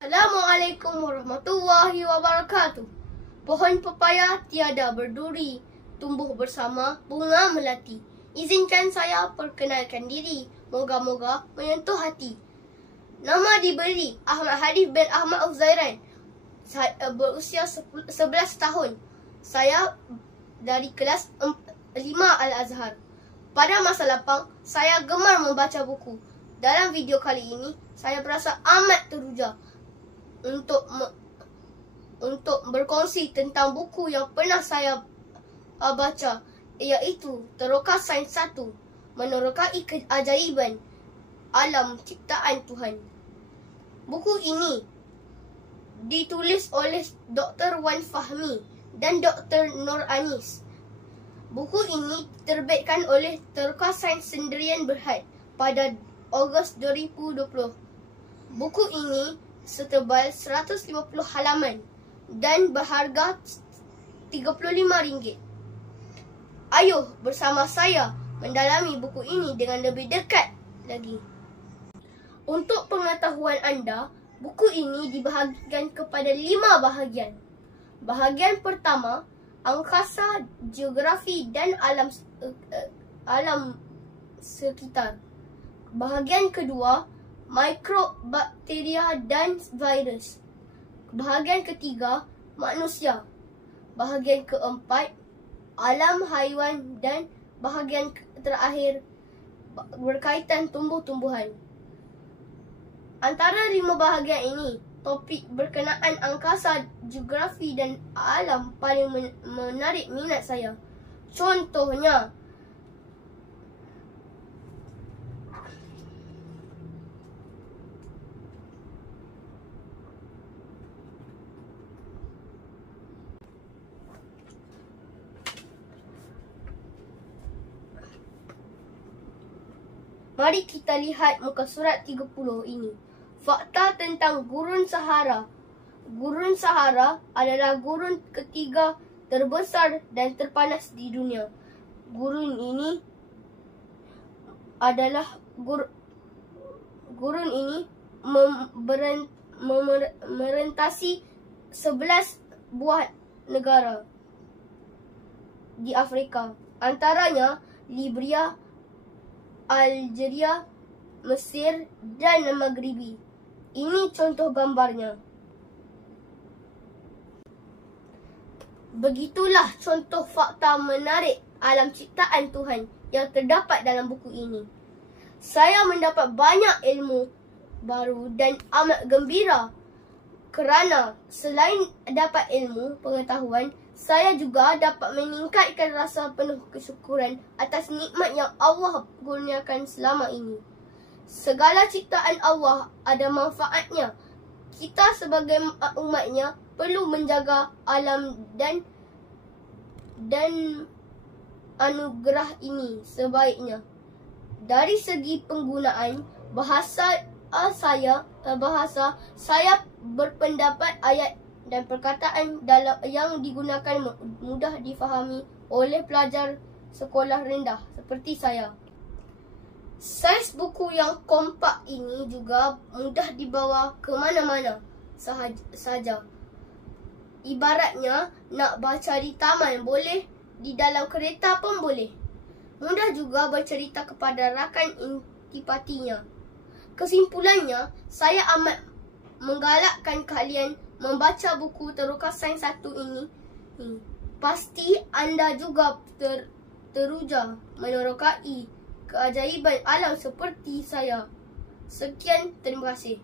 Assalamualaikum warahmatullahi wabarakatuh. Pohon pepaya tiada berduri, tumbuh bersama bunga melati. Izinkan saya perkenalkan diri, moga-moga menyentuh hati. Nama diberi Ahmad Hadif bin Ahmad Uzairan. Saya berusia 11 tahun. Saya dari kelas 5 Al-Azhar. Pada masa lapang, saya gemar membaca buku. Dalam video kali ini, saya berasa amat teruja untuk berkongsi tentang buku yang pernah saya baca, iaitu Teroka Sains 1, Menerokai Keajaiban Alam Ciptaan Tuhan. Buku ini ditulis oleh Dr. Wan Fahmi dan Dr. Nur Anis. Buku ini diterbitkan oleh Teroka Sains Sendirian Berhad pada Ogos 2020. Buku ini setebal 150 halaman dan berharga RM35. Ayuh bersama saya mendalami buku ini dengan lebih dekat lagi. Untuk pengetahuan anda, buku ini dibahagikan kepada 5 bahagian. Bahagian pertama, angkasa, geografi dan alam sekitar. Bahagian kedua, mikrobakteria dan virus. Bahagian ketiga, manusia. Bahagian keempat, alam haiwan, dan bahagian terakhir berkaitan tumbuh-tumbuhan. Antara 5 bahagian ini, topik berkenaan angkasa, geografi dan alam paling menarik minat saya. Contohnya, mari kita lihat muka surat 30 ini. Fakta tentang Gurun Sahara. Gurun Sahara adalah gurun ketiga terbesar dan terpanas di dunia. Gurun ini merentasi 11 buah negara di Afrika. Antaranya Libya, Algeria, Mesir dan Maghribi. Ini contoh gambarnya. Begitulah contoh fakta menarik alam ciptaan Tuhan yang terdapat dalam buku ini. Saya mendapat banyak ilmu baru dan amat gembira kerana selain dapat ilmu pengetahuan, saya juga dapat meningkatkan rasa penuh kesyukuran atas nikmat yang Allah kurniakan selama ini. Segala ciptaan Allah ada manfaatnya. Kita sebagai umatnya perlu menjaga alam dan anugerah ini sebaiknya. Dari segi penggunaan bahasa saya berpendapat ayat dan perkataan yang digunakan mudah difahami oleh pelajar sekolah rendah seperti saya. Saiz buku yang kompak ini juga mudah dibawa ke mana-mana sahaja. Ibaratnya nak baca di taman boleh, di dalam kereta pun boleh. Mudah juga bercerita kepada rakan intipatinya. Kesimpulannya, saya amat menggalakkan kalian membaca buku Teroka Sains 1 ini. Pasti anda juga teruja menerokai keajaiban alam seperti saya. Sekian, terima kasih.